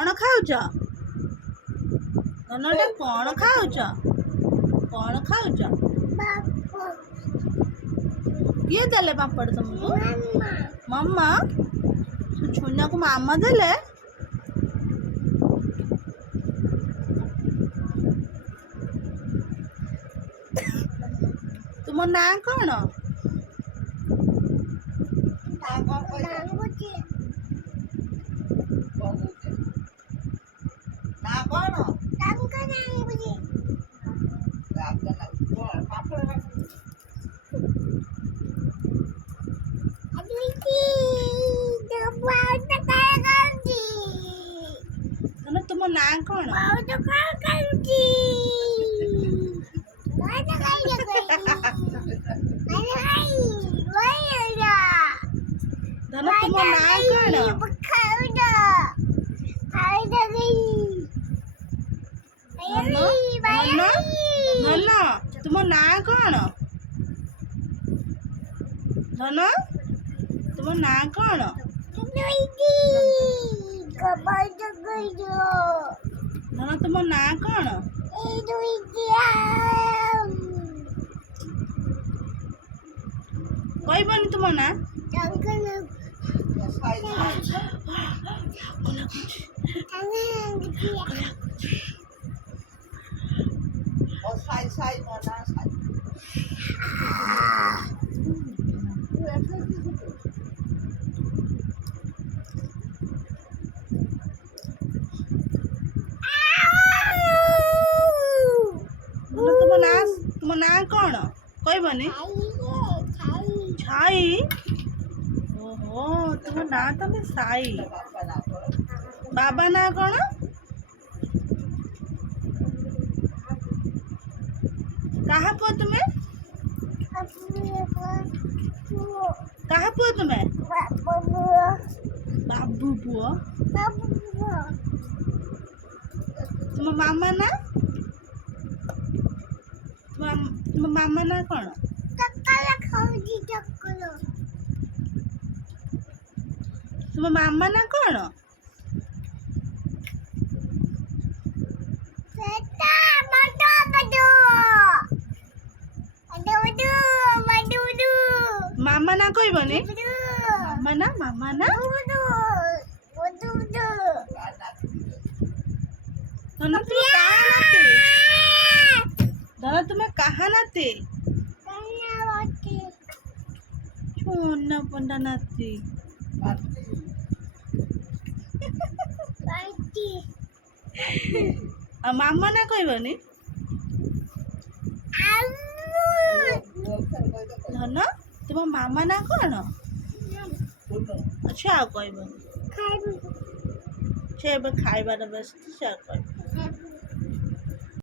କ'ଣ ଖାଉଛ? ଧନଟା କ'ଣ ଖାଉଛ? କ'ଣ ଖାଉଛ? କିଏ ଦେଲେ ପାମ୍ପଡ଼ ତମକୁ? ମାମା। ଛୁନାକୁ ମାମା ଦେଲେ? ତୁମ ନାଁ କ'ଣ? ତୁମ ନାଁ କ'ଣ? ଧନ ତୁମ ନାଁ କ'ଣ? ଧନ ତୁମ ନାଁ କ'ଣ? ଧନ ତୁମ ନାଁ କ'ଣ? ଧନ ତୁମ ନାଁ କ'ଣ? କହିବନି ତୁମ ନାଁ? ତୁମ ନାଁ କ'ଣ କହିବନି? ଛାଇ। ଓହୋ ତୁମ ନାଁ ତମେ ସାଇ। ବାବା ନାଁ କ'ଣ? କାହା ପୁଅ ତୁମେ? କାହା ପୁଅ ତୁମେ? ବାବୁ ପୁଅ। ତୁମ ମାମା ନାଁ? ତୁମ ମାମା ନାଁ କ'ଣ? ତୁମ ମାମା ନାଁ କ'ଣ? ମାମା ନାଁ କହିବନି? ମାମା ନାଁ ଧନ ତୁମେ କାହା ନାତି? ଛୋନା ପଣ୍ଡା ନାତି। ଆଉ ମାମା ନାଁ କହିବନି? ଧନ ତୁମ ମାମା ନାଁ କ'ଣ? ଆଚ୍ଛା ଆଉ କହିବନି। ସେ ଏବେ ଖାଇବାର ବ୍ୟସ୍ତ, ସେ ଆଉ କହିବ।